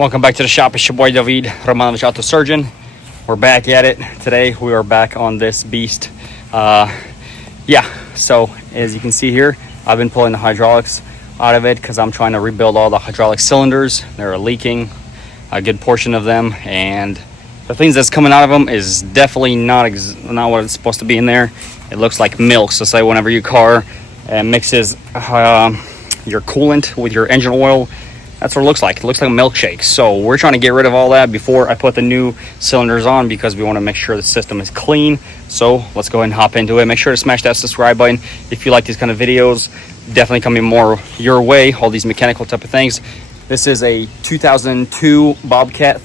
Welcome back to the shop. It's your boy David, Romanovich Auto Surgeon. We're back at it. Today we are back on this beast. So as you can see here, I've been pulling the hydraulics out of it because I'm trying to rebuild all the hydraulic cylinders. They're leaking, a good portion of them, and the things that's coming out of them is definitely not what it's supposed to be in there. It looks like milk. So say whenever your car mixes your coolant with your engine oil, that's what it looks like. It looks like a milkshake. So we're trying to get rid of all that before I put the new cylinders on because we want to make sure the system is clean. So let's go ahead and hop into it. Make sure to smash that subscribe button if you like these kind of videos. Definitely coming more your way, all these mechanical type of things. This is a 2002 Bobcat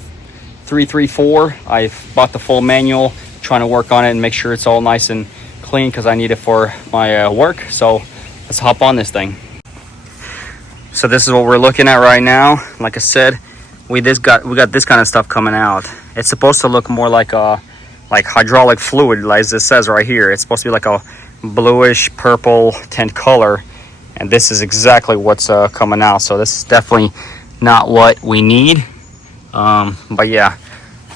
334. I've bought the full manual, trying to work on it and make sure it's all nice and clean because I need it for my work. So let's hop on this thing. So this is what we're looking at right now. Like I said, we got this kind of stuff coming out. It's supposed to look more like hydraulic fluid, as it says right here. It's supposed to be like a bluish purple tint color, and this is exactly what's coming out. So this is definitely not what we need. But yeah,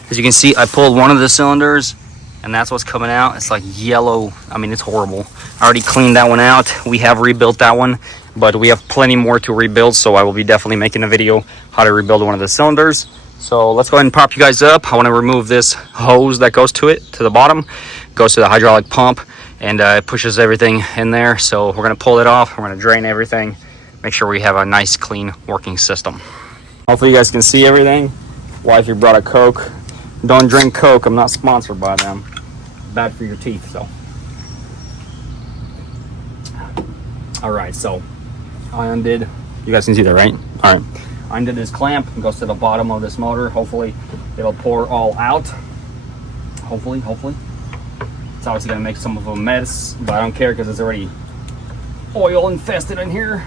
as you can see, I pulled one of the cylinders, and that's what's coming out. It's like yellow. I mean, it's horrible. I already cleaned that one out. We have rebuilt that one, but we have plenty more to rebuild, so I will be definitely making a video how to rebuild one of the cylinders. So let's go ahead and pop you guys up. I want to remove this hose that goes to it, to the bottom, goes to the hydraulic pump, and it pushes everything in there. So we're going to pull it off. We're going to drain everything, make sure we have a nice, clean working system. Hopefully you guys can see everything. Wifey brought a Coke. Don't drink Coke. I'm not sponsored by them. Bad for your teeth, so. All right, so I undid, you guys can see that, right? All right, I undid this clamp. It goes to the bottom of this motor. Hopefully it'll pour all out. Hopefully. It's obviously gonna make some of a mess, but I don't care because it's already oil infested in here.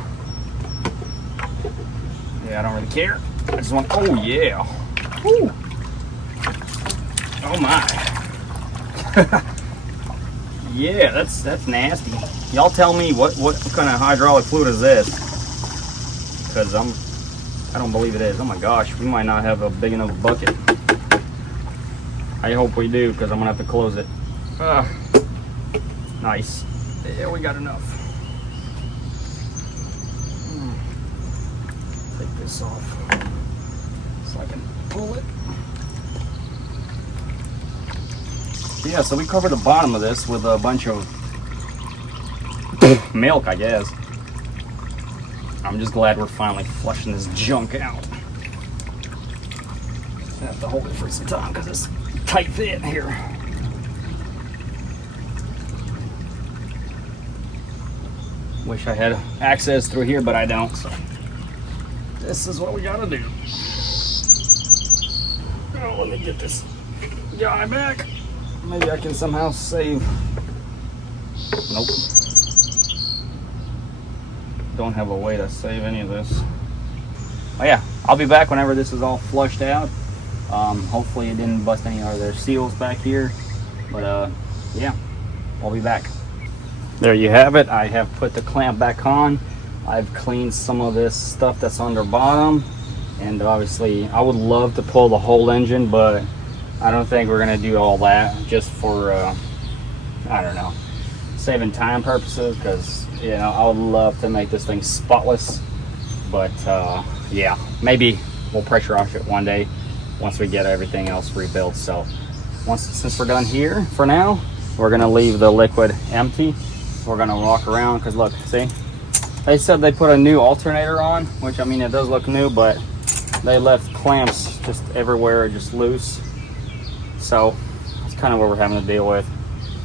Yeah, I don't really care. I just want, oh yeah. Woo. Oh my. Yeah, that's nasty. Y'all tell me what kind of hydraulic fluid is this? Because I don't believe it is. Oh my gosh, we might not have a big enough bucket. I hope we do, because I'm gonna have to close it. Nice. Yeah, we got enough. Take this off so I can pull it. Yeah, so we covered the bottom of this with a bunch of milk, I guess. I'm just glad we're finally flushing this junk out. I have to hold it for some time because it's tight fit here. Wish I had access through here, but I don't. So this is what we gotta do. Oh, let me get this guy back. Maybe I can somehow save. Nope. Don't have a way to save any of this. Oh yeah, I'll be back whenever this is all flushed out. Hopefully it didn't bust any of their seals back here. But yeah, I'll be back. There you have it. I have put the clamp back on. I've cleaned some of this stuff that's on the bottom. And obviously I would love to pull the whole engine, but I don't think we're gonna do all that just for I don't know, saving time purposes, because you know I would love to make this thing spotless, but yeah, maybe we'll pressure wash it one day once we get everything else rebuilt. So since we're done here for now, we're gonna leave the liquid empty. We're gonna walk around because look, see, they said they put a new alternator on, which I mean it does look new, but they left clamps just everywhere, just loose. So that's kind of what we're having to deal with.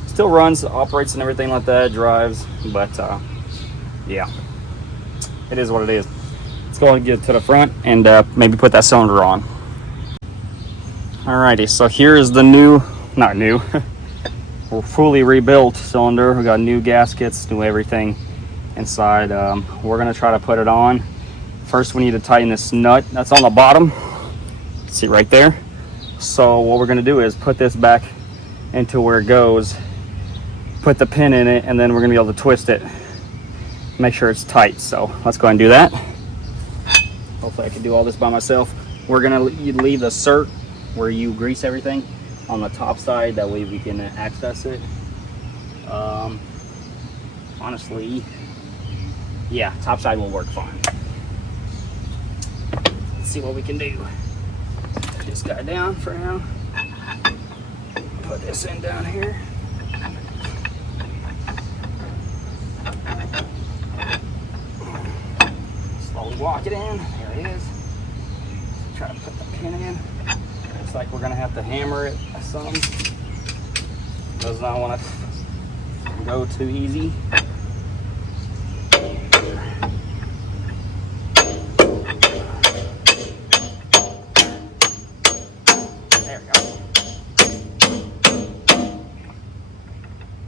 Still runs, operates and everything like that, drives, but yeah, it is what it is. Let's go and get to the front and maybe put that cylinder on. Alrighty, so here is the not new, we're fully rebuilt cylinder. We got new gaskets, new everything inside. We're gonna try to put it on. First we need to tighten this nut that's on the bottom. See right there? So what we're gonna do is put this back into where it goes, put the pin in it, and then we're gonna be able to twist it, make sure it's tight. So let's go ahead and do that. Hopefully I can do all this by myself. we're gonna leave the cert where you grease everything on the top side. That way we can access it. Honestly, yeah, top side will work fine. Let's see what we can do. Put this guy down for now. Put this in down here. Slowly walk it in. There it is. Try to put the pin in. Looks like we're gonna have to hammer it some. Does not want to go too easy. There we go.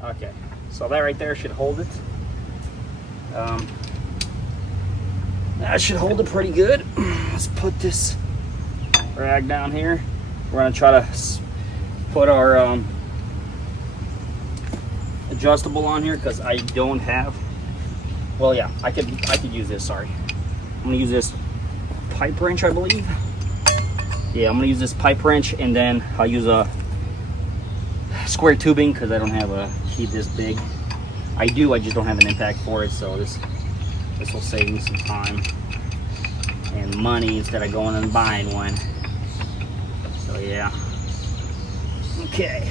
Okay, so that right there should hold it. That should hold it pretty good. Let's put this rag down here. We're gonna try to put our adjustable on here because I don't have. Well, yeah, I could use this. Sorry, I'm gonna use this pipe wrench, I believe. Yeah, I'm gonna use this pipe wrench, and then I'll use a square tubing because I don't have a key this big. I do, I just don't have an impact for it. So this will save me some time and money instead of going and buying one. So yeah. Okay.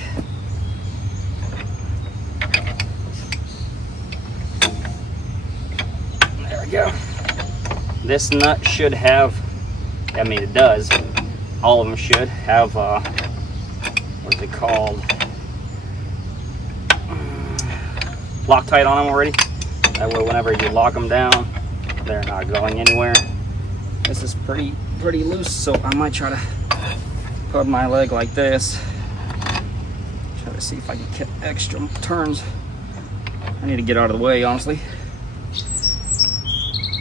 There we go. This nut should have, I mean it does, all of them should have, what is it called? Loctite on them already. That way whenever you lock them down, they're not going anywhere. This is pretty loose, so I might try to put my leg like this. Try to see if I can get extra turns. I need to get out of the way, honestly.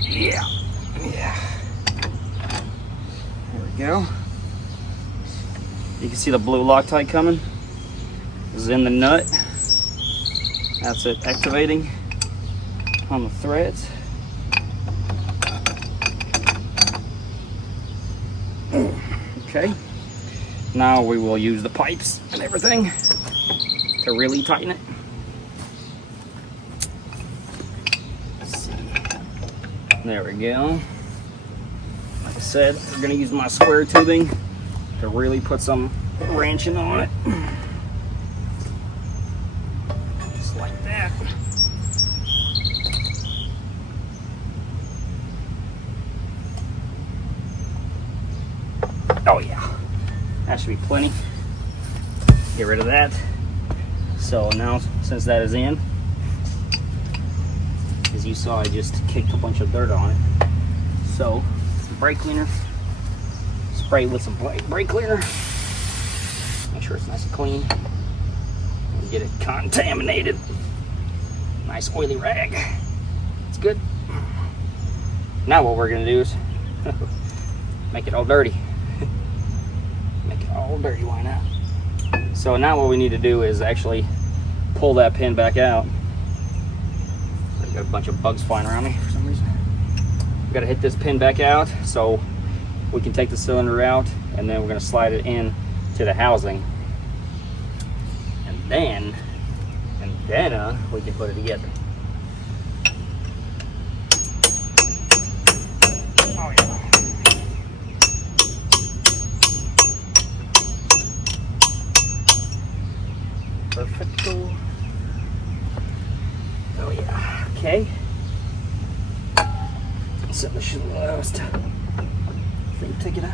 Yeah. There we go. You can see the blue Loctite coming. This is in the nut. That's it activating on the threads. Okay. Now we will use the pipes and everything to really tighten it. Let's see. There we go. Like I said, we're gonna use my square tubing to really put some wrenching on it. Just like that. Oh yeah, that should be plenty. Get rid of that. So now, since that is in, as you saw, I just kicked a bunch of dirt on it. So, some brake cleaner. Spray it with some brake cleaner. Make sure it's nice and clean. And get it contaminated. Nice oily rag. It's good. Now what we're gonna do is make it all dirty. Make it all dirty, why not? So now what we need to do is actually pull that pin back out. I got a bunch of bugs flying around me for some reason. We gotta hit this pin back out so we can take the cylinder out, and then we're gonna slide it in to the housing. And then we can put it together. Oh yeah. Perfecto. Oh yeah, okay. So this should allow us to take it out.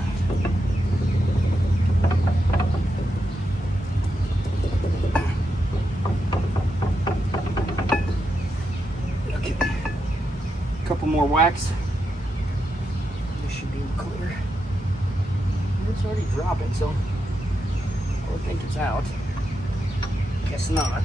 Okay. A couple more whacks. This should be clear. It's already dropping, so I would think it's out. Guess not.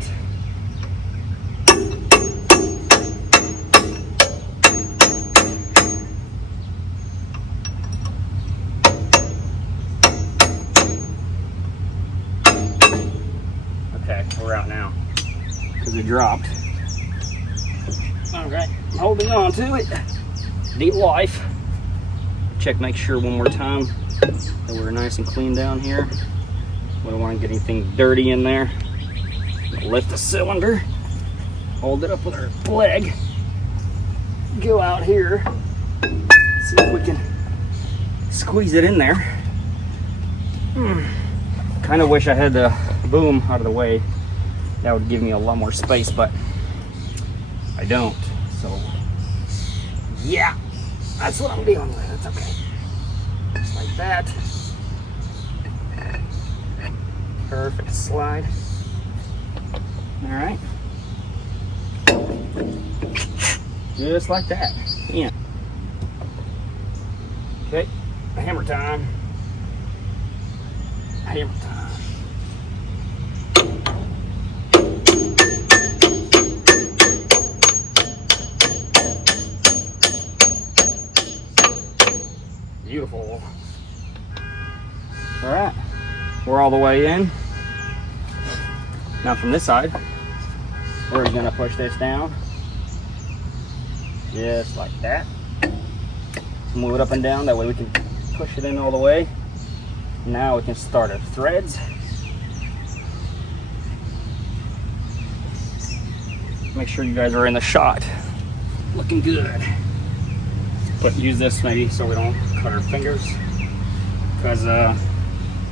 Okay, we're out now because it dropped. All right, I'm holding on to it. Deep life. check, make sure one more time that we're nice and clean down here. We don't want to get anything dirty in there. Lift the cylinder, hold it up with our leg, go out here, see if we can squeeze it in there. Kind of wish I had the boom out of the way. That would give me a lot more space, but I don't. So yeah, that's what I'm dealing with. That's okay. Just like that. Perfect slide. All right. Just like that. Yeah. Okay. Hammer time. Hammer time. Beautiful. All right, we're all the way in. Now from this side, we're gonna push this down, just like that. Move it up and down, that way we can push it in all the way. Now we can start our threads. Make sure you guys are in the shot. Looking good. But use this maybe so we don't cut our fingers, because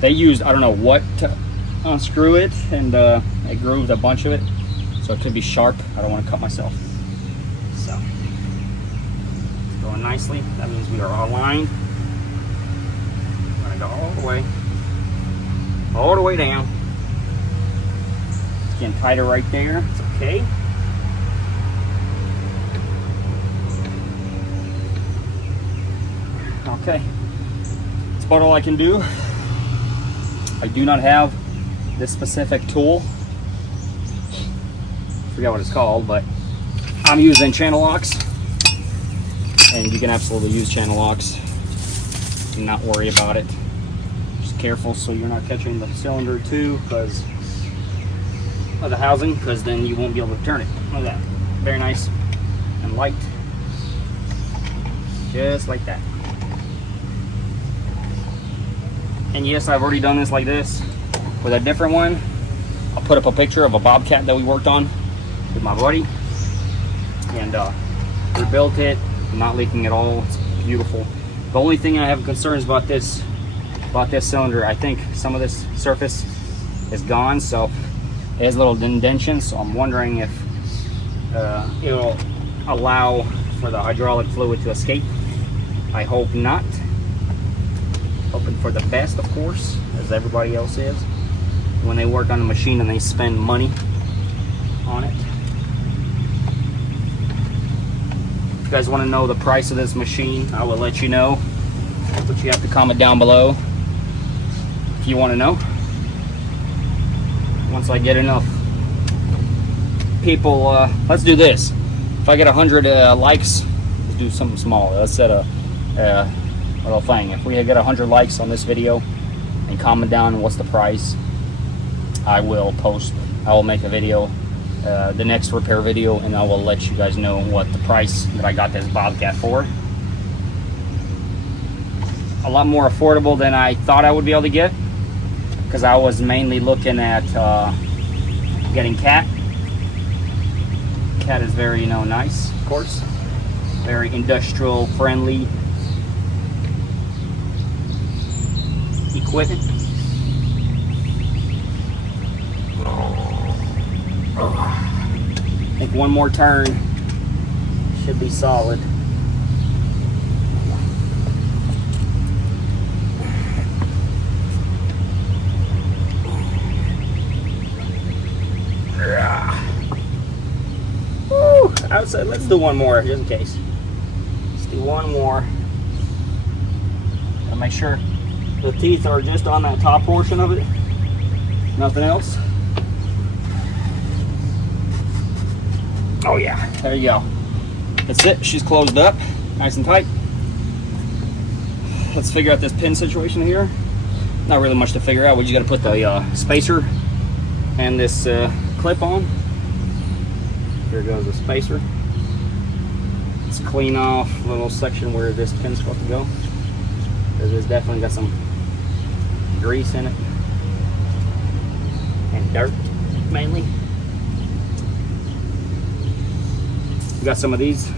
they used, I don't know what to unscrew it, and it grooved a bunch of it, so it could be sharp. I don't want to cut myself. So it's going nicely. That means we are aligned. I'm gonna go all the way down. It's getting tighter right there. It's okay. Okay, that's about all I can do. I do not have this specific tool. I forgot what it's called, but I'm using channel locks, and you can absolutely use channel locks and not worry about it. Just careful so you're not catching the cylinder too, because of the housing, because then you won't be able to turn it. Look at that, very nice and light, just like that. And yes, I've already done this like this with a different one. I'll put up a picture of a Bobcat that we worked on with my buddy, and rebuilt it, not leaking at all. It's beautiful. The only thing I have concerns about this cylinder, I think some of this surface is gone, so it has little indentions. So I'm wondering if it'll allow for the hydraulic fluid to escape. I hope not. Hoping for the best, of course, as everybody else is when they work on a machine and they spend money on it. If you guys want to know the price of this machine, I will let you know, but you have to comment down below if you want to know. Once I get enough people, let's do this. If I get 100 likes, let's do something small. Let's set a little thing. If we get 100 likes on this video and comment down what's the price, I will make a video, the next repair video, and I will let you guys know what the price that I got this Bobcat for. A lot more affordable than I thought I would be able to get, because I was mainly looking at getting Cat. Cat is very, nice, of course, very industrial friendly equipment. I think one more turn should be solid. Woo, outside. Let's do one more just in case. Let's do one more. Gotta make sure the teeth are just on that top portion of it, nothing else. Oh yeah, there you go. That's it, she's closed up, nice and tight. Let's figure out this pin situation here. Not really much to figure out. We just gotta put the spacer and this clip on. Here goes the spacer. Let's clean off the little section where this pin's supposed to go. because it's definitely got some grease in it and dirt mainly. We got some of these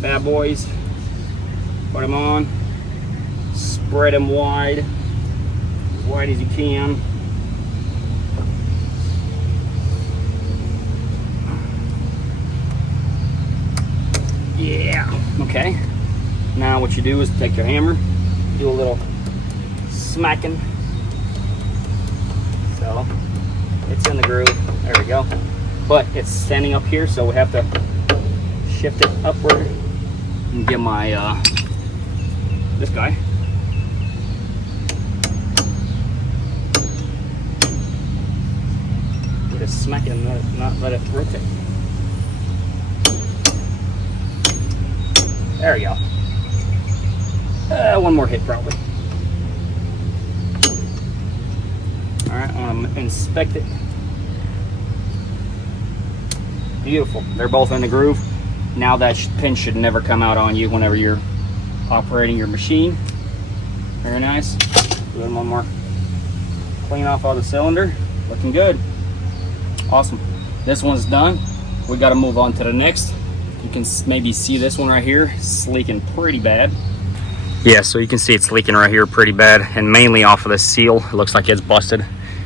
bad boys. Put them on, spread them wide as you can. Yeah, okay. Now what you do is take your hammer, do a little smacking. So it's in the groove, there we go. But it's standing up here, so we have to shift it upward and get my, this guy. Just smack it and not let it rotate. There we go. One more hit probably. Alright, I'm gonna inspect it. Beautiful. They're both in the groove. Now that pin should never come out on you whenever you're operating your machine. Very nice. Doing one more clean off all the cylinder. Looking good. Awesome. This one's done. We got to move on to the next. You can maybe see this one right here. It's leaking pretty bad. Yeah, so you can see it's leaking right here pretty bad, and mainly off of the seal. It looks like it's busted.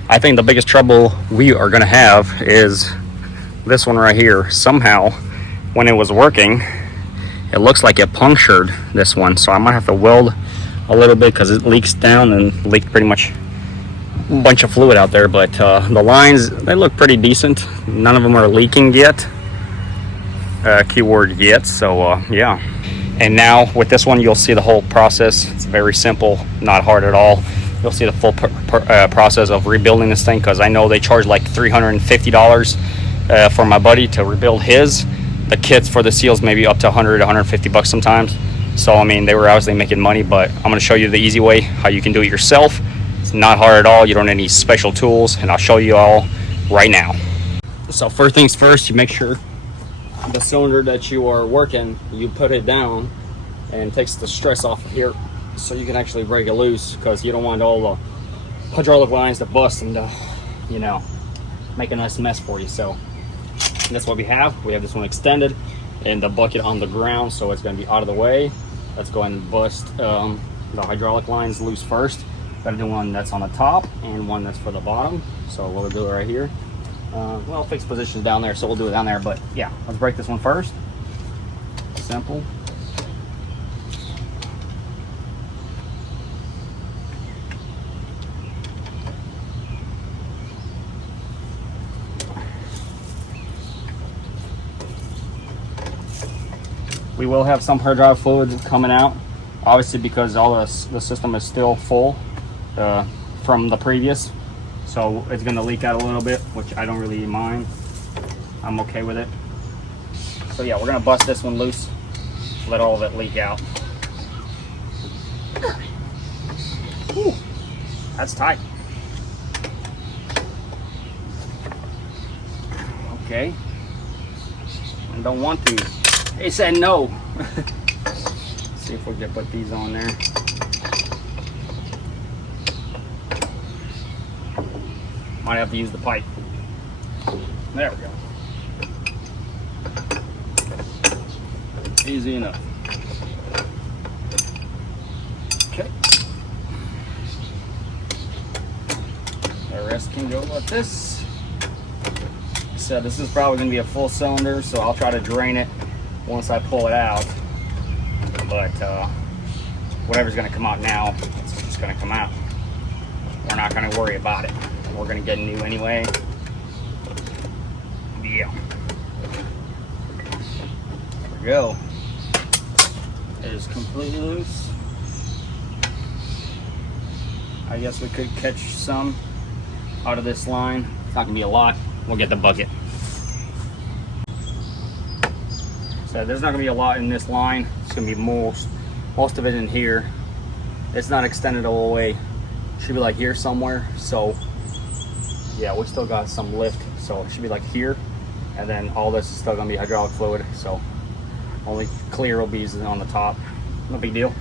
I think the biggest trouble we are going to have is this one right here. Somehow, when it was working, it looks like it punctured this one. So I might have to weld a little bit because it leaks down and leaked pretty much a bunch of fluid out there. But the lines, they look pretty decent. None of them are leaking yet. Keyword yet. So yeah. And now with this one, you'll see the whole process. It's very simple, not hard at all. You'll see the full process of rebuilding this thing, because I know they charge like $350 for my buddy to rebuild his. The kits for the seals maybe up to 100, 150 bucks sometimes. So I mean, they were obviously making money, but I'm going to show you the easy way how you can do it yourself. It's not hard at all. You don't need any special tools, and I'll show you all right now. So first things first, you make sure the cylinder that you are working, you put it down, and it takes the stress off of here, so you can actually break it loose, because you don't want all the hydraulic lines to bust and you know, make a nice mess for you. So that's what we have. We have this one extended and the bucket on the ground, so it's going to be out of the way. Let's go ahead and bust the hydraulic lines loose first. Got to do one that's on the top and one that's for the bottom. So we'll do it right here. Well, fixed positions down there, so we'll do it down there. But yeah, let's break this one first. Simple. We will have some hydraulic fluid coming out, obviously, because all the system is still full from the previous. So it's going to leak out a little bit, which I don't really mind. I'm okay with it. So yeah, we're going to bust this one loose, let all of it leak out. Whew, that's tight. Okay. I don't want to. They said no. See if we can put these on there. Might have to use the pipe. There we go. Easy enough. Okay. The rest can go like this. So this is probably going to be a full cylinder, so I'll try to drain it once I pull it out. But whatever's going to come out now, it's just going to come out. We're not going to worry about it. We're going to get new anyway. Yeah. There we go. It is completely loose. I guess we could catch some out of this line. It's not going to be a lot. We'll get the bucket. So there's not going to be a lot in this line. It's going to be most of it in here. It's not extended all the way. Should be like here somewhere. So yeah, we still got some lift, so it should be like here, and then all this is still gonna be hydraulic fluid, so only clear will be on the top. No big deal.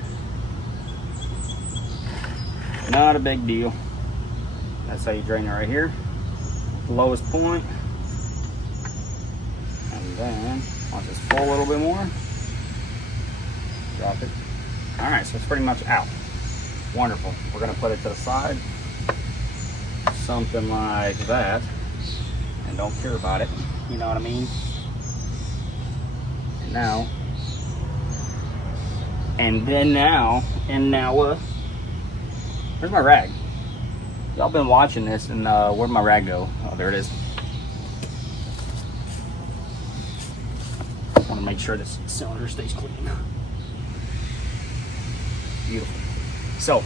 Not a big deal. That's how you drain it right here. Lowest point. And then, once it's full a little bit more, drop it. All right, so it's pretty much out. Wonderful. We're gonna put it to the side. Something like that. And don't care about it. You know what I mean? And now, where's my rag? Y'all been watching this, and where'd my rag go? Oh, there it is. I want to make sure this cylinder stays clean. Beautiful. So,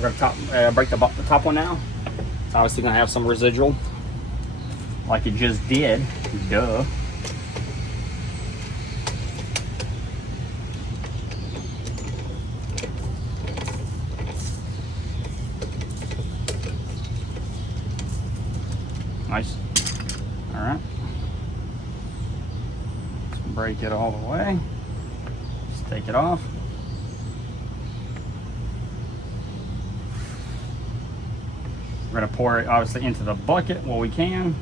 we're gonna break the top one now. It's obviously gonna have some residual, like it just did. Duh. Nice. All right. Let's break it all the way. Just take it off. We're gonna pour it obviously into the bucket while we can.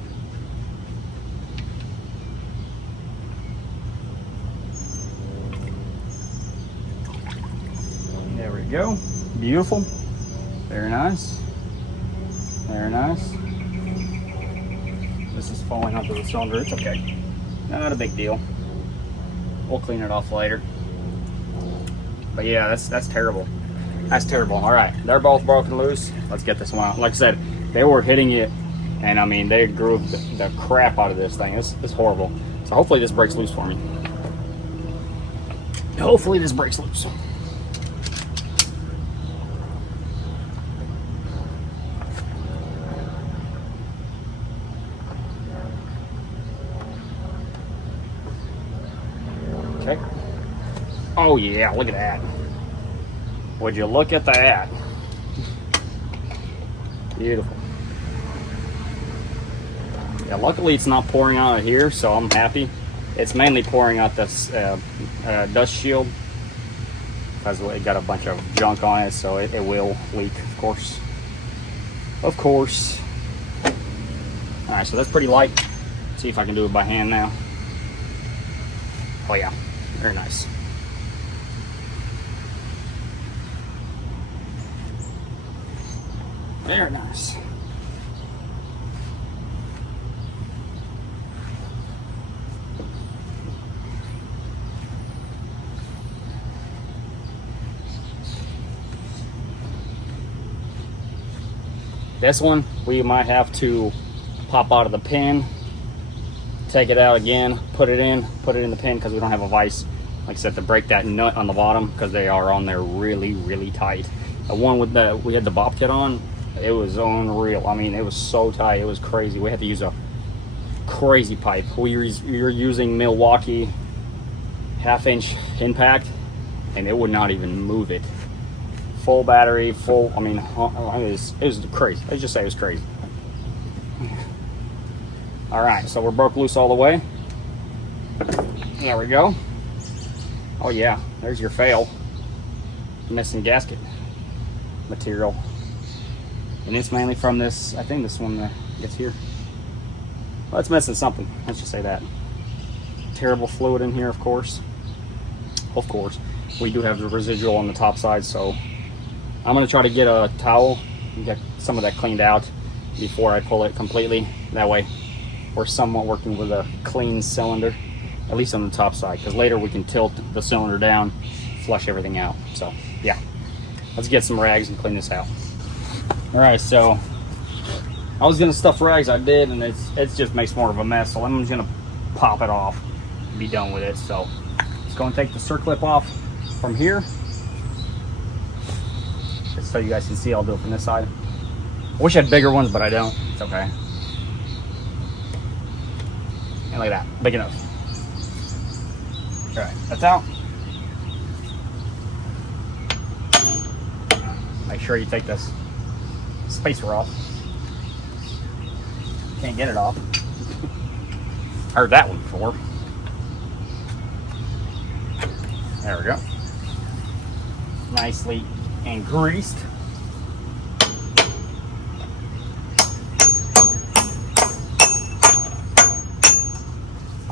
There we go. Beautiful. Very nice. Very nice. This is falling onto the cylinder. It's okay. Not a big deal. We'll clean it off later. But yeah, that's terrible. That's terrible. All right, they're both broken loose. Let's get this one out. Like I said, they were hitting it, and I mean, they grooved the crap out of this thing. It's horrible. So hopefully this breaks loose for me. Hopefully this breaks loose. Okay. Oh yeah, look at that. Would you look at that? Beautiful. Yeah, luckily it's not pouring out of here, so I'm happy. It's mainly pouring out this dust shield because it got a bunch of junk on it, so it will leak, of course. Of course. All right, so that's pretty light. See if I can do it by hand now. Oh yeah, very nice. Very nice. This one, we might have to pop out of the pin, take it out again, put it in the pin because we don't have a vise, like I said, to break that nut on the bottom because they are on there really, really tight. The one with we had the bob kit on, it was unreal. I mean, it was so tight, it was crazy. We had to use a crazy pipe. We were using Milwaukee 1/2-inch impact, and it would not even move it. Full battery, full. I mean, it was crazy. Let's just say it was crazy. All right, so we're broke loose all the way. There we go. Oh yeah, there's your fail. Missing gasket material. And it's mainly from this, I think this one that gets here. Well, it's missing something, let's just say that. Terrible fluid in here, of course. Of course. We do have the residual on the top side, so I'm gonna try to get a towel and get some of that cleaned out before I pull it completely. That way, we're somewhat working with a clean cylinder, at least on the top side, because later we can tilt the cylinder down, flush everything out. So yeah, let's get some rags and clean this out. All right, so I was gonna stuff rags, I did, and it just makes more of a mess. So I'm just gonna pop it off and be done with it. So let's go and take the circlip off from here, just so you guys can see. I'll do it from this side. I wish I had bigger ones, but I don't. It's okay. And like that, big enough. All right, that's out. Make sure you take this spacer off. Can't get it off. Heard that one before. There we go. Nicely and greased.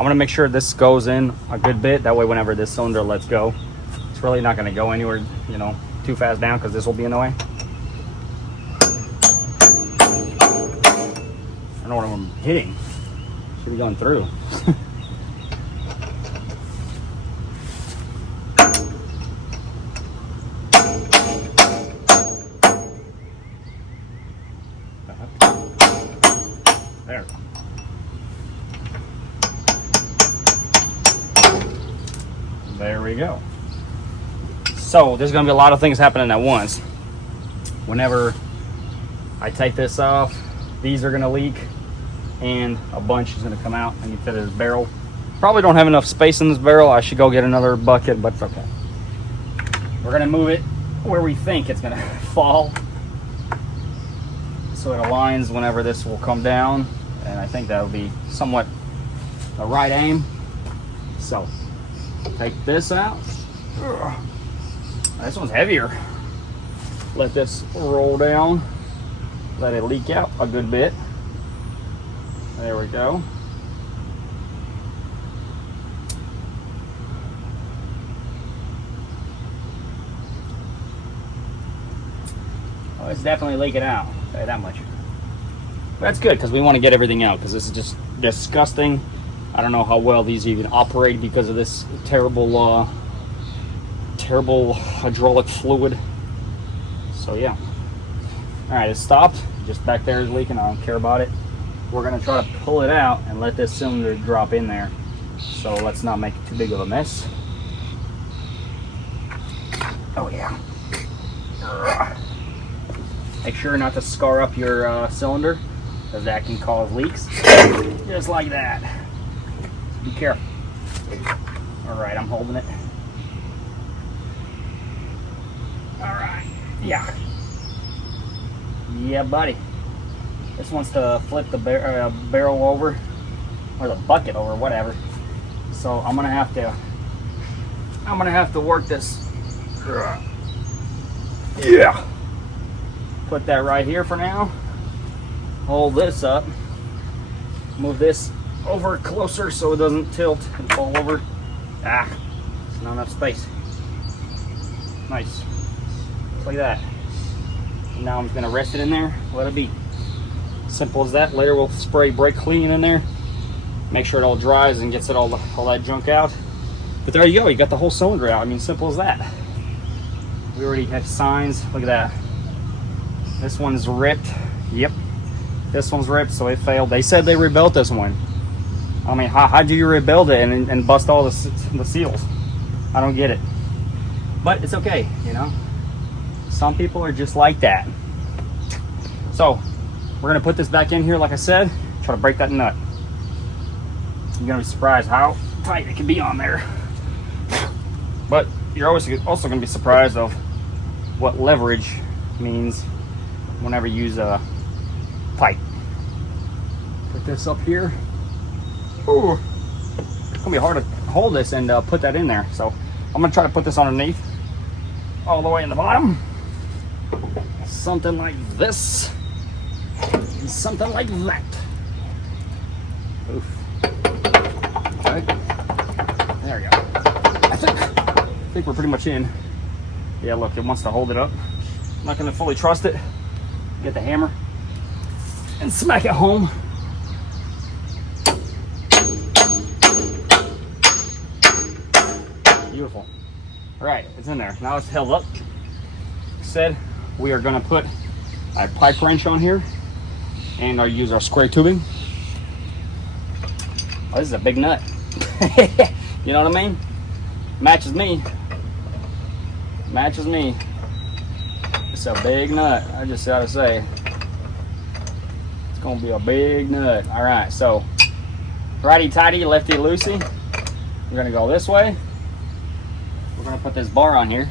I'm gonna make sure this goes in a good bit. That way, whenever this cylinder lets go, it's really not gonna go anywhere, you know, too fast down, because this will be in the way. I don't know what I'm hitting. Should be going through. There. There we go. So there's going to be a lot of things happening at once. Whenever I take this off, these are going to leak, and a bunch is going to come out and you fit this barrel. Probably don't have enough space in this barrel. I should go get another bucket, but it's okay. We're going to move it where we think it's going to fall, so it aligns whenever this will come down, and I think that'll be somewhat the right aim. So take this out. This one's heavier. Let this roll down. Let it leak out a good bit. There we go. Oh, it's definitely leaking out. I'll tell you that much. But that's good, because we want to get everything out, because this is just disgusting. I don't know how well these even operate because of this terrible hydraulic fluid. So yeah. All right, it's stopped. Just back there is leaking. I don't care about it. We're gonna try to pull it out and let this cylinder drop in there. So let's not make it too big of a mess. Oh yeah. Make sure not to scar up your cylinder, because that can cause leaks. Just like that. Be careful. All right, I'm holding it. All right. Yeah. Yeah, buddy. This wants to flip the barrel over, or the bucket over, whatever. So I'm gonna have to work this. Yeah. Put that right here for now. Hold this up. Move this over closer so it doesn't tilt and fall over. Ah, there's not enough space. Nice. Just like that. And now I'm just gonna rest it in there, let it be. Simple as that. Later we'll spray brake clean in there. Make sure it all dries and gets it all that junk out. But there you go, you got the whole cylinder out. I mean, simple as that. We already have signs. Look at that. This one's ripped. Yep. This one's ripped, so it failed. They said they rebuilt this one. I mean, how do you rebuild it and bust all the seals? I don't get it. But it's okay, you know. Some people are just like that. So we're gonna put this back in here, like I said. Try to break that nut. You're gonna be surprised how tight it can be on there. But you're also gonna be surprised of what leverage means whenever you use a pipe. Put this up here. Ooh, it's gonna be hard to hold this and put that in there. So I'm gonna try to put this underneath, all the way in the bottom. Something like this. And something like that. Oof. Okay. There we go. I think we're pretty much in. Yeah, look, it wants to hold it up. I'm not gonna fully trust it. Get the hammer and smack it home. Beautiful. All right, it's in there. Now it's held up. Like I said, we are gonna put a pipe wrench on here, and I'll use our square tubing. Oh, this is a big nut. You know what I mean? Matches me. Matches me. It's a big nut. I just gotta say, it's gonna be a big nut. All right, so righty tighty, lefty loosey. We're gonna go this way. We're gonna put this bar on here.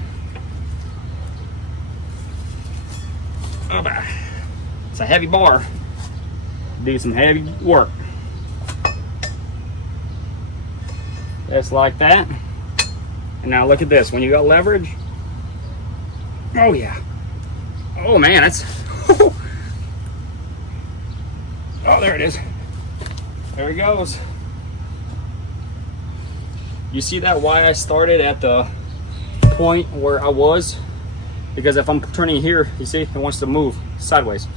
It's a heavy bar. Do some heavy work. Just like that. And now look at this. When you got leverage, oh yeah. Oh man, that's oh, there it is. There he goes. You see that why I started at the point where I was? Because if I'm turning here, you see, it wants to move sideways.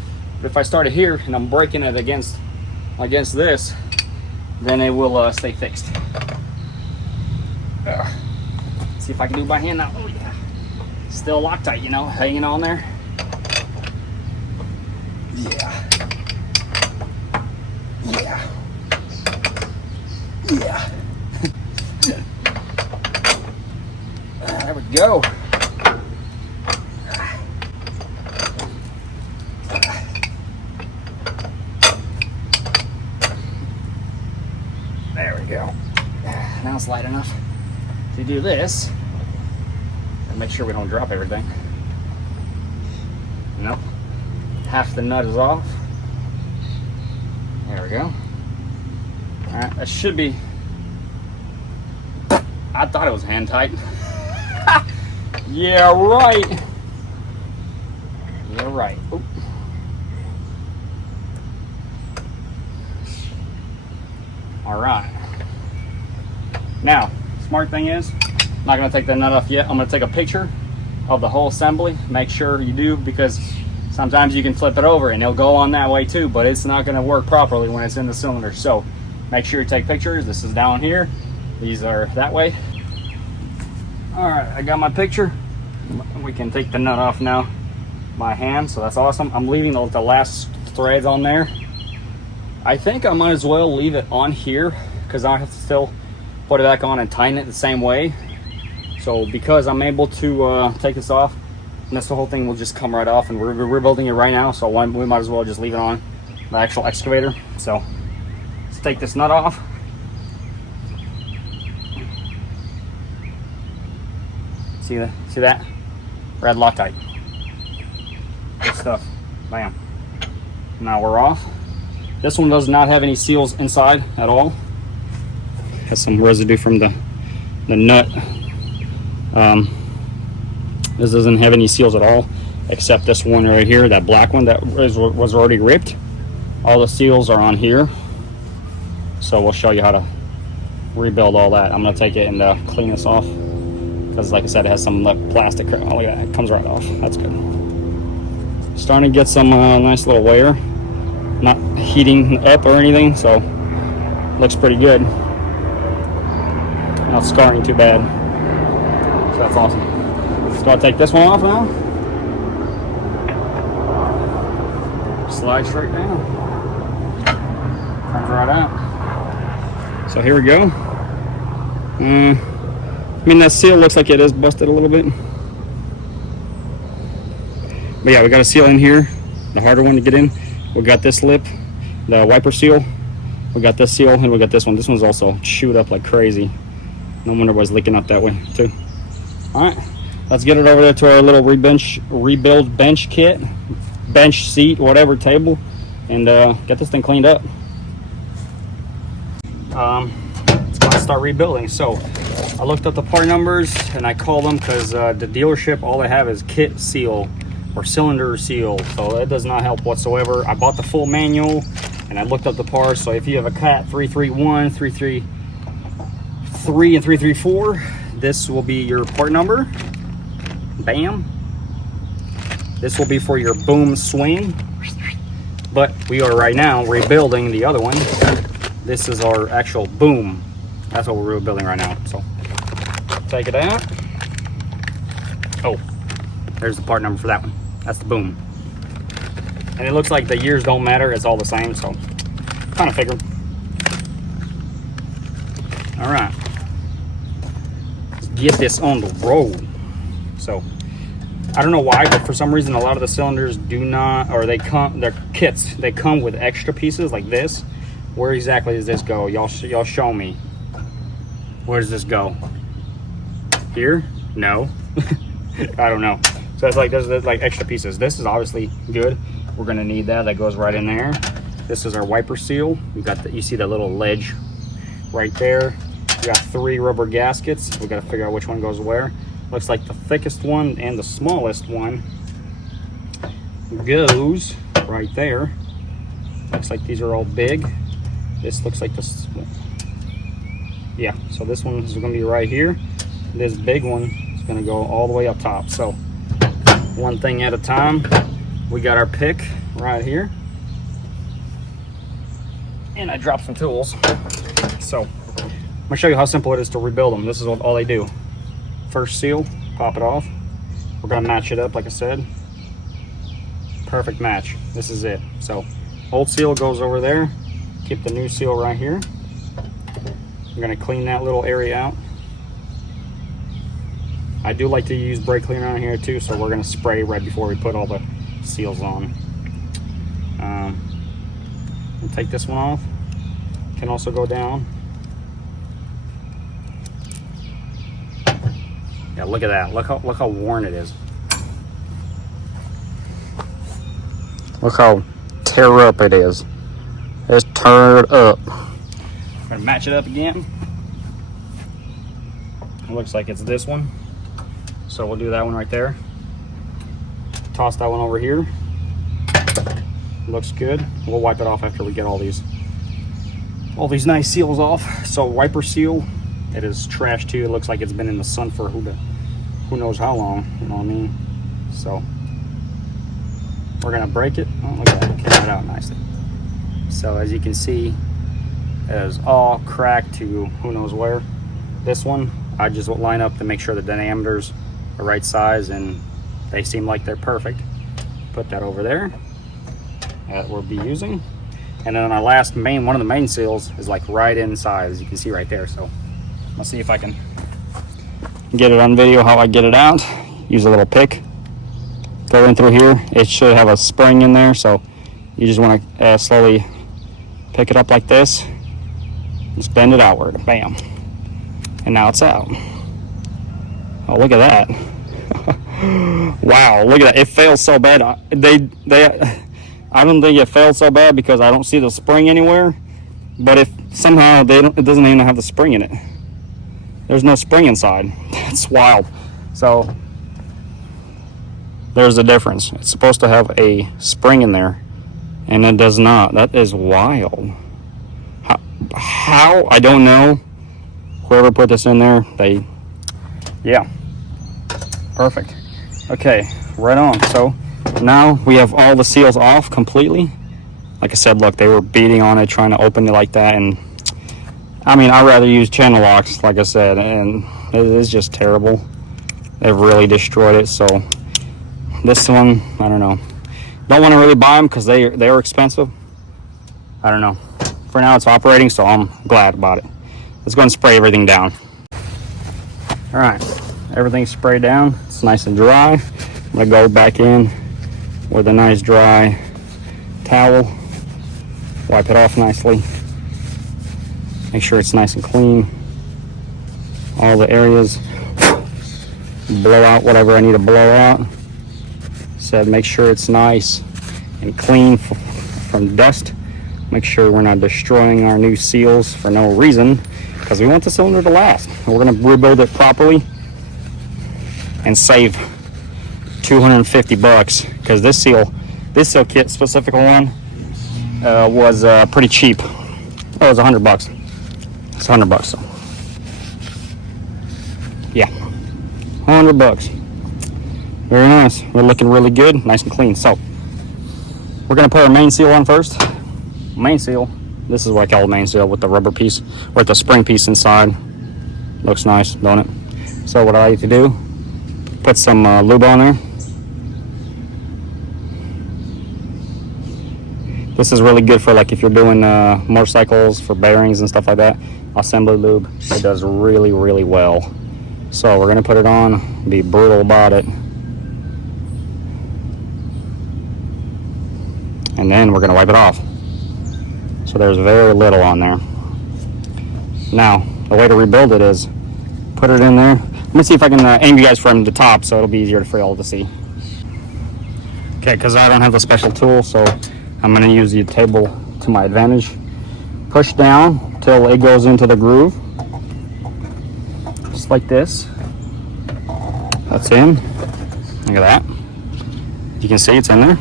But if I started here and I'm breaking it against this, then it will stay fixed. See if I can do it by hand now. Oh yeah. Still Loctite, you know, hanging on there. Yeah. Yeah. Yeah. There we go. There we go. Now it's light enough to do this and make sure we don't drop everything. Nope. Half the nut is off. There we go. Alright, that should be. I thought it was hand tight. Yeah, right. You're right. Oop. Alright. Now, smart thing is, I'm not going to take the nut off yet. I'm going to take a picture of the whole assembly. Make sure you do, because sometimes you can flip it over and it'll go on that way too, but it's not going to work properly when it's in the cylinder. So make sure you take pictures. This is down here. These are that way. Alright, I got my picture. We can take the nut off now by hand, so that's awesome. I'm leaving the last threads on there. I think I might as well leave it on here because I have to still put it back on and tighten it the same way. So because I'm able to take this off, and this whole thing will just come right off, and we're rebuilding it right now, so we might as well just leave it on the actual excavator. So let's take this nut off. See that? Red Loctite. Good stuff. Bam. Now we're off. This one does not have any seals inside at all. Has some residue from the nut. This doesn't have any seals at all, except this one right here, that black one that was already ripped. All the seals are on here. So we'll show you how to rebuild all that. I'm gonna take it and clean this off, because like I said, it has some plastic. Oh, look at that, it comes right off. That's good. Starting to get some nice little wear. Not heating up or anything, so looks pretty good. Not scarring too bad. So that's awesome. So I'll take this one off now. Slide straight down. Comes right out. So here we go. I mean, that seal looks like it is busted a little bit. But yeah, we got a seal in here, the harder one to get in. We got this lip, the wiper seal. We got this seal, and we got this one. This one's also chewed up like crazy. No wonder it was leaking up that way too. All right, let's get it over there to our little rebuild bench kit, bench seat, whatever, table, and get this thing cleaned up. Let's go start rebuilding. So I looked up the part numbers and I called them because the dealership, all they have is kit seal or cylinder seal, so that does not help whatsoever. I bought the full manual and I looked up the parts. So if you have a cat 331, 333, and 334, this will be your part number. Bam. This will be for your boom swing. But we are right now rebuilding the other one. This is our actual boom. That's what we're rebuilding right now. So take it out. Oh, there's the part number for that one. That's the boom. And it looks like the years don't matter. It's all the same, so kind of figured. All right. Let's get this on the road. So I don't know why, but for some reason a lot of the cylinders do not, or they're kits. They come with extra pieces like this. Where exactly does this go? Y'all show me. Where does this go? Here? No. I don't know. So it's like there's like extra pieces. This is obviously good. We're gonna need that. That goes right in there. This is our wiper seal. You got you see that little ledge right there. We got 3 rubber gaskets. We gotta figure out which one goes where. Looks like the thickest one and the smallest one goes right there. Looks like these are all big. This looks like this. Yeah, so this one is going to be right here. This big one is going to go all the way up top. So one thing at a time. We got our pick right here. And I dropped some tools. So I'm going to show you how simple it is to rebuild them. This is all they do. First seal, pop it off. We're going to match it up like I said. Perfect match. This is it. So old seal goes over there. Keep the new seal right here. I'm going to clean that little area out. I do like to use brake cleaner on here too, so we're going to spray right before we put all the seals on. We'll take this one off. Can also go down. Yeah, look at that. Look how worn it is. Look how tear up it is. It's turned up. I'm gonna match it up again. It looks like it's this one. So we'll do that one right there. Toss that one over here. Looks good. We'll wipe it off after we get all these nice seals off. So wiper seal, it is trash too. It looks like it's been in the sun for who knows how long, you know what I mean? So we're gonna break it. Oh, look at that, it came right out nicely. So as you can see, it is all cracked to who knows where. This one, I just line up to make sure the diameters are the right size and they seem like they're perfect. Put that over there that we'll be using. And then our last one of the main seals is like right inside, as you can see right there. So I'll see if I can get it on video how I get it out. Use a little pick. Go in through here. It should have a spring in there, so you just want to slowly pick it up like this. Just bend it outward. Bam. And now it's out. Oh, look at that. Wow, look at that. It fails so bad. I don't think it failed so bad because I don't see the spring anywhere. But if somehow it doesn't even have the spring in it. There's no spring inside. That's wild. So there's the difference. It's supposed to have a spring in there, and it does not. That is wild. How? I don't know. Whoever put this in there, yeah. Perfect. Okay, right on. So now we have all the seals off completely. Like I said, look, they were beating on it, trying to open it like that, and I mean, I'd rather use channel locks, like I said, and it is just terrible. They've really destroyed it. So this one, I don't know. Don't want to really buy them because they are expensive. I don't know. For now, it's operating, so I'm glad about it. Let's go and spray everything down. All right, everything's sprayed down. It's nice and dry. I'm gonna go back in with a nice dry towel. Wipe it off nicely. Make sure it's nice and clean. All the areas. Blow out whatever I need to blow out. Said make sure it's nice and clean from dust. Make sure we're not destroying our new seals for no reason, because we want the cylinder to last. We're going to rebuild it properly and save $250 because this seal kit specific one was pretty cheap. Oh, it was $100. It's $100. So yeah, $100. Very nice. We're looking really good, nice and clean. So we're going to put our main seal on first. Main seal, this is what I call a main seal, with the rubber piece, with the spring piece inside. Looks nice, don't it? So what I like to do, put some lube on there. This is really good for like if you're doing motorcycles, for bearings and stuff like that. Assembly lube, it does really, really well. So we're gonna put it on, be brutal about it. And then we're gonna wipe it off. So there's very little on there. Now, the way to rebuild it is put it in there. Let me see if I can aim you guys from the top so it'll be easier for y'all to see. Okay, because I don't have a special tool, so I'm going to use the table to my advantage. Push down till it goes into the groove. Just like this. That's in. Look at that. You can see it's in there.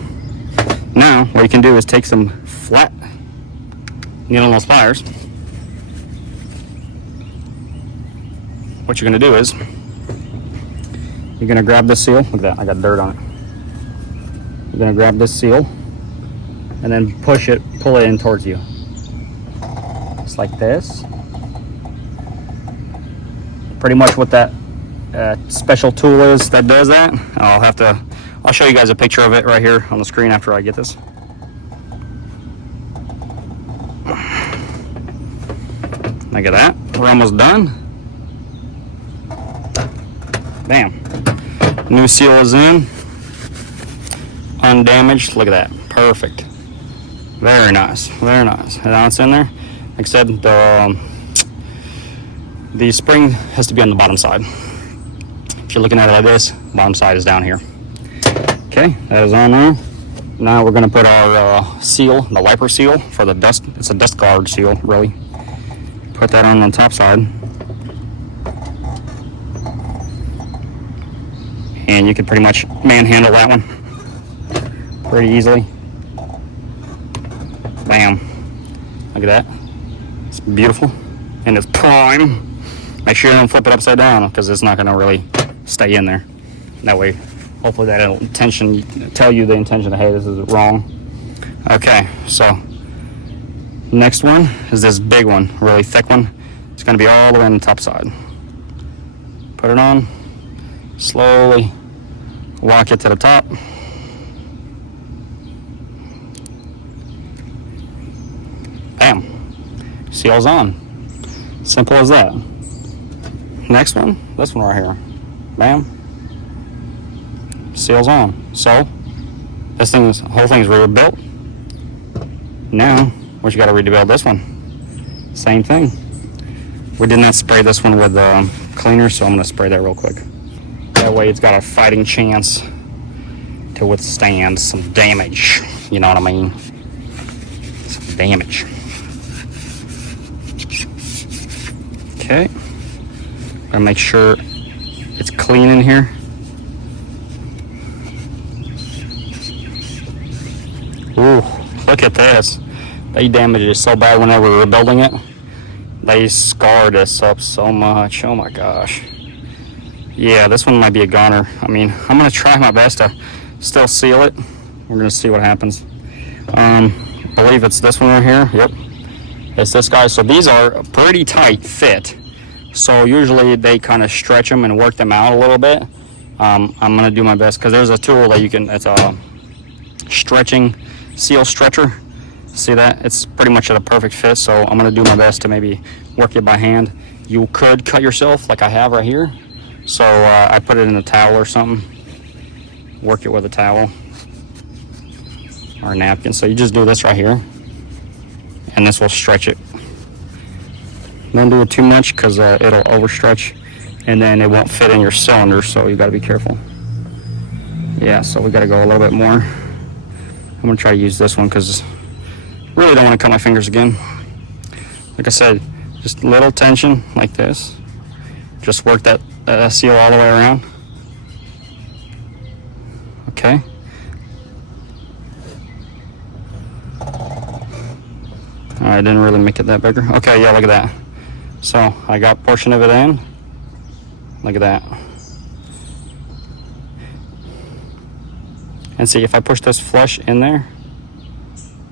Now, what you can do is take some flat needle nose pliers what you're gonna do is you're gonna grab this seal. Look at that, I got dirt on it. You're gonna grab this seal and then pull it in towards you. Just like this. Pretty much what that special tool is that does that. I'll show you guys a picture of it right here on the screen after I get this. Look at that. We're almost done. Bam. New seal is in. Undamaged. Look at that. Perfect. Very nice. Very nice. And now it's in there. Like I said, the spring has to be on the bottom side. If you're looking at it like this, bottom side is down here. Okay, that is on there. Now we're going to put our seal, the wiper seal for the dust. It's a dust guard seal, really. Put that on the top side. And you can pretty much manhandle that one pretty easily. Bam. Look at that. It's beautiful. And it's prime. Make sure you don't flip it upside down because it's not going to really stay in there. That way, hopefully that'll tell you the intention of, hey, this is wrong. Okay, so next one is this big one, really thick one. It's going to be all the way on the top side. Put it on. Slowly walk it to the top. Bam. Seal's on. Simple as that. Next one, this one right here. Bam. Seal's on. So this whole thing is rebuilt. Now what you got to rebuild this one. Same thing. We did not spray this one with cleaner, so I'm going to spray that real quick. That way it's got a fighting chance to withstand some damage. You know what I mean? Some damage. Okay. Gotta make sure it's clean in here. Ooh, look at this. They damaged it so bad when they were rebuilding it. They scarred us up so much. Oh my gosh. Yeah, this one might be a goner. I mean, I'm gonna try my best to still seal it. We're gonna see what happens. I believe it's this one right here. Yep. It's this guy. So these are a pretty tight fit. So usually they kind of stretch them and work them out a little bit. I'm gonna do my best because there's a tool that you can, it's a stretching seal stretcher. See that? It's pretty much at a perfect fit. So I'm gonna do my best to maybe work it by hand. You could cut yourself like I have right here. So I put it in a towel or something. Work it with a towel or a napkin. So you just do this right here and this will stretch it. Don't do it too much because it'll overstretch and then it won't fit in your cylinder, so you got to be careful. Yeah, so we got to go a little bit more. I'm going to try to use this one because really don't want to cut my fingers again. Like I said, just a little tension like this. Just work that seal all the way around. Okay. I didn't really make it that bigger. Okay, yeah, look at that. So I got a portion of it in. Look at that. And see, if I push this flush in there.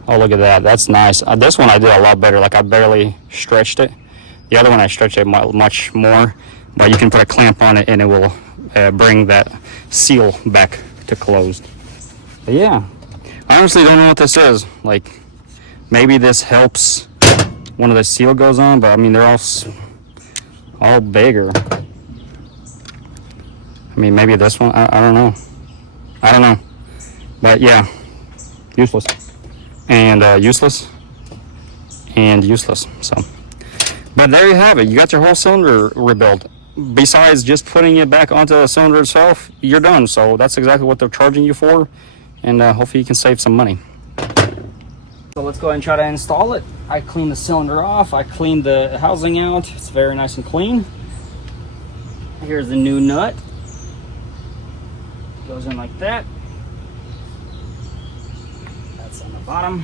Oh, look at that. That's nice. This one I did a lot better. Like I barely stretched it. The other one I stretched it much more. But you can put a clamp on it and it will bring that seal back to closed. But yeah, I honestly don't know what this is. Like maybe this helps one of the seal goes on, but I mean they're all bigger. I mean maybe this one, I don't know. I don't know. But yeah, useless. And useless. And useless. So, but there you have it. You got your whole cylinder rebuilt. Besides just putting it back onto the cylinder itself, you're done. So that's exactly what they're charging you for. And hopefully you can save some money. So let's go ahead and try to install it. I cleaned the cylinder off. I cleaned the housing out. It's very nice and clean. Here's the new nut. Goes in like that. That's on the bottom.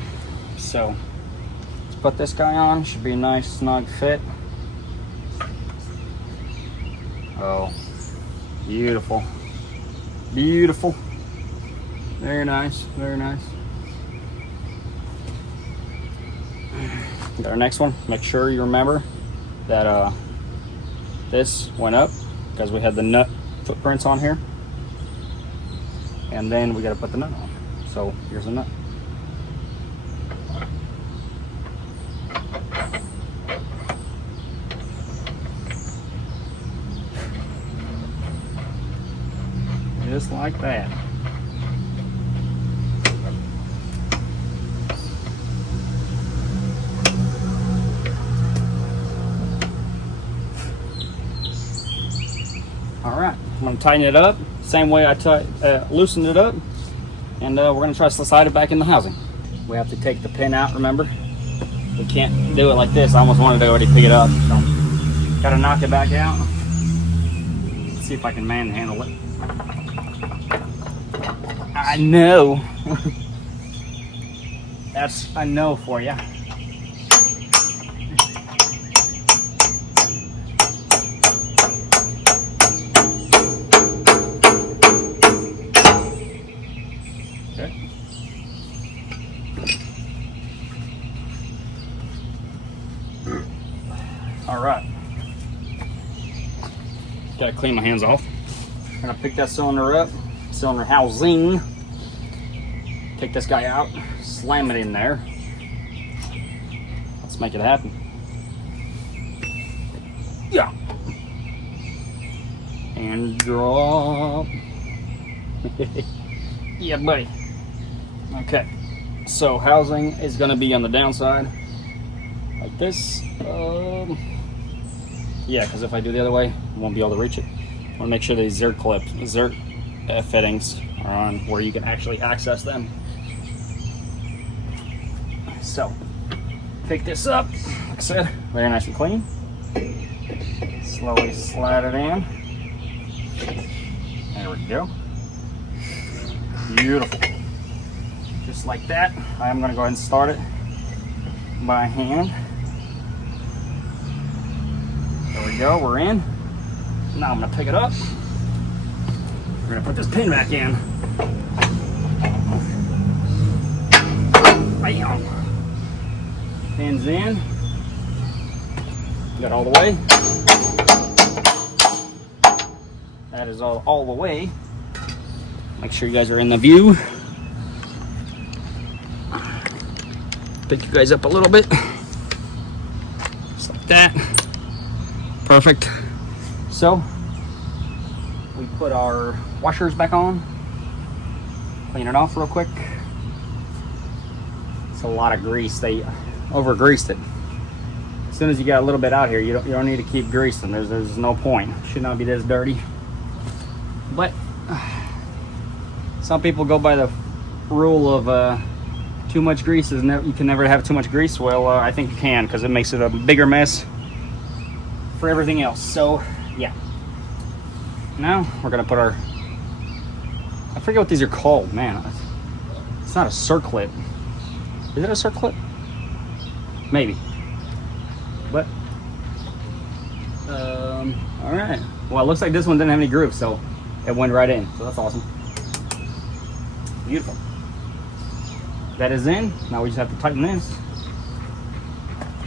So let's put this guy on. Should be a nice snug fit. So beautiful, beautiful. Very nice, very nice. Got our next one. Make sure you remember that this went up because we had the nut footprints on here, and then we got to put the nut on. So here's the nut. Just like that. All right, I'm gonna tighten it up same way I loosened it up, and we're gonna try to slide it back in the housing. We have to take the pin out, remember? We can't do it like this. I almost wanted to already pick it up, so gotta knock it back out. Let's see if I can manhandle it. I know. That's a no for you. Okay. All right. Gotta clean my hands off. I'm gonna pick that cylinder up, cylinder housing. Take this guy out, slam it in there. Let's make it happen. Yeah. And drop. Yeah, buddy. Okay. So housing is going to be on the downside, like this. Yeah, because if I do the other way, I won't be able to reach it. I want to make sure these zert fittings are on where you can actually access them. So, pick this up, like I said, very nice and clean. Slowly slide it in. There we go. Beautiful. Just like that. I'm going to go ahead and start it by hand. There we go, we're in. Now I'm going to pick it up. We're going to put this pin back in. Bam. Pins in. Got all the way. That is all the way. Make sure you guys are in the view. Pick you guys up a little bit. Just like that. Perfect. So, we put our washers back on. Clean it off real quick. It's a lot of grease. They over-greased it. As soon as you got a little bit out here, you don't need to keep greasing. There's no point. It should not be this dirty. But some people go by the rule of too much grease is you can never have too much grease. Well, I think you can, because it makes it a bigger mess for everything else. So yeah. Now we're gonna put our, I forget what these are called, man. It's not a circlip. Is it a circlip? Maybe. But all right. Well, it looks like this one didn't have any grooves, so it went right in. So that's awesome. Beautiful. That is in. Now we just have to tighten this,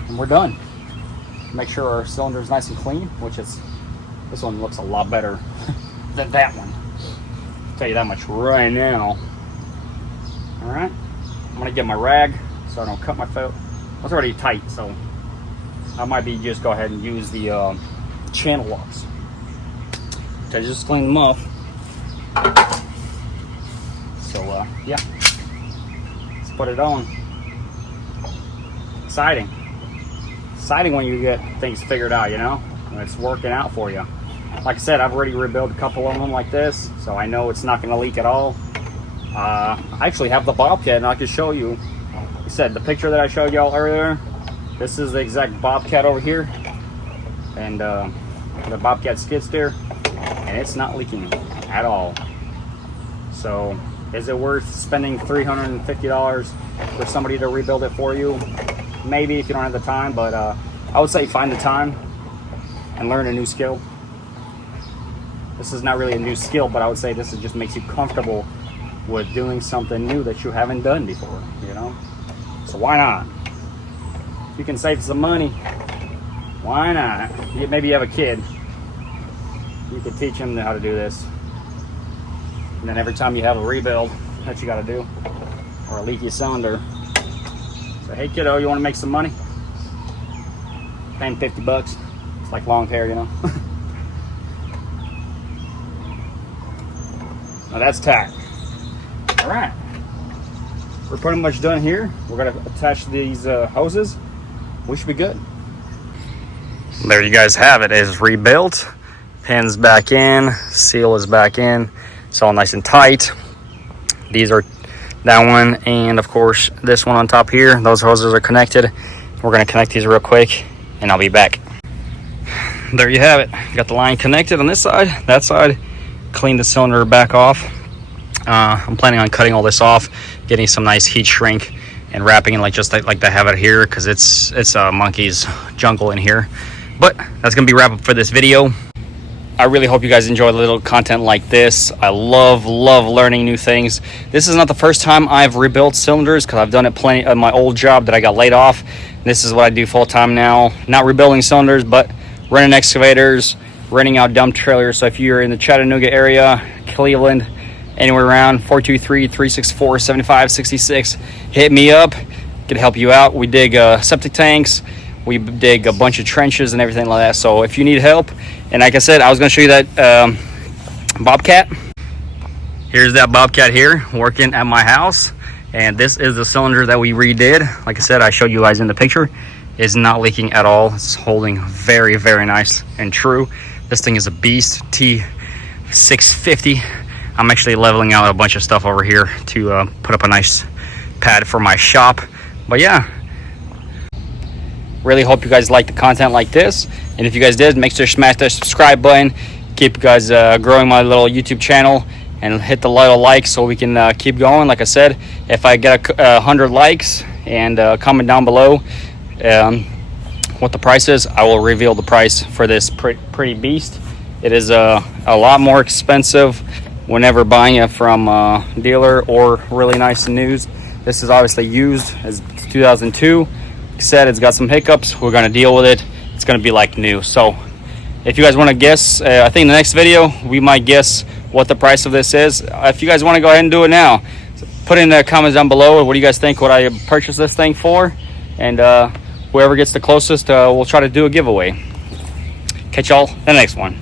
and we're done. Make sure our cylinder is nice and clean, which is, this one looks a lot better than that one. I'll tell you that much right now. All right. I'm gonna get my rag so I don't cut my foot. It's already tight, so I might be just go ahead and use the channel locks. Okay, just clean them off. So yeah, let's put it on. Exciting when you get things figured out, you know, when it's working out for you. Like I said, I've already rebuilt a couple of them like this, so I know it's not going to leak at all. I actually have the Bobcat, and I can show you. Like I said, the picture that I showed y'all earlier, this is the exact Bobcat over here, and the Bobcat skid steer, and it's not leaking at all. So is it worth spending $350 for somebody to rebuild it for you? Maybe, if you don't have the time, but I would say find the time and learn a new skill. This is not really a new skill, but I would say this just makes you comfortable with doing something new that you haven't done before, you know? So why not? If you can save some money, why not? Maybe you have a kid. You could teach him how to do this. And then every time you have a rebuild that you got to do, or a leaky cylinder, say, hey kiddo, you want to make some money? Pay him $50. It's like long hair, you know? Now that's tack. All right. We're pretty much done here. We're going to attach these hoses. We should be good. There you guys have it. It is rebuilt. Pin's back in. Seal is back in. It's all nice and tight. These are that one, and of course this one on top here. Those hoses are connected. We're going to connect these real quick, and I'll be back. There you have it. Got the line connected on this side, that side. Clean the cylinder back off. I'm planning on cutting all this off, getting some nice heat shrink, and wrapping it like they have it here, because it's a monkey's jungle in here. But that's gonna be wrap up for this video. I really hope you guys enjoy little content like this. I love learning new things. This is not the first time I've rebuilt cylinders, because I've done it plenty at my old job that I got laid off. This is what I do full time now. Not rebuilding cylinders, but running excavators, renting out dump trailers. So if you're in the Chattanooga area, Cleveland, anywhere around, 423-364-7566, hit me up. Could help you out. We dig septic tanks. We dig a bunch of trenches and everything like that. So if you need help, and like I said, I was going to show you that Bobcat. Here's that Bobcat here working at my house. And this is the cylinder that we redid. Like I said, I showed you guys in the picture. It's not leaking at all. It's holding very, very nice and true. This thing is a beast. T650. I'm actually leveling out a bunch of stuff over here to put up a nice pad for my shop. But yeah, really hope you guys like the content like this. And if you guys did, make sure to smash that subscribe button. Keep you guys growing my little YouTube channel, and hit the little like so we can keep going. Like I said, if I get 100 likes, and comment down below what the price is, I will reveal the price for this pretty beast. It is a lot more expensive whenever buying it from a dealer or really nice and used. This is obviously used, as 2002. Like I said, it's got some hiccups. We're going to deal with it. It's going to be like new. So if you guys want to guess, I think in the next video we might guess what the price of this is. If you guys want to go ahead and do it now, put in the comments down below what do you guys think what I purchased this thing for, and whoever gets the closest, we'll try to do a giveaway. Catch y'all in the next one.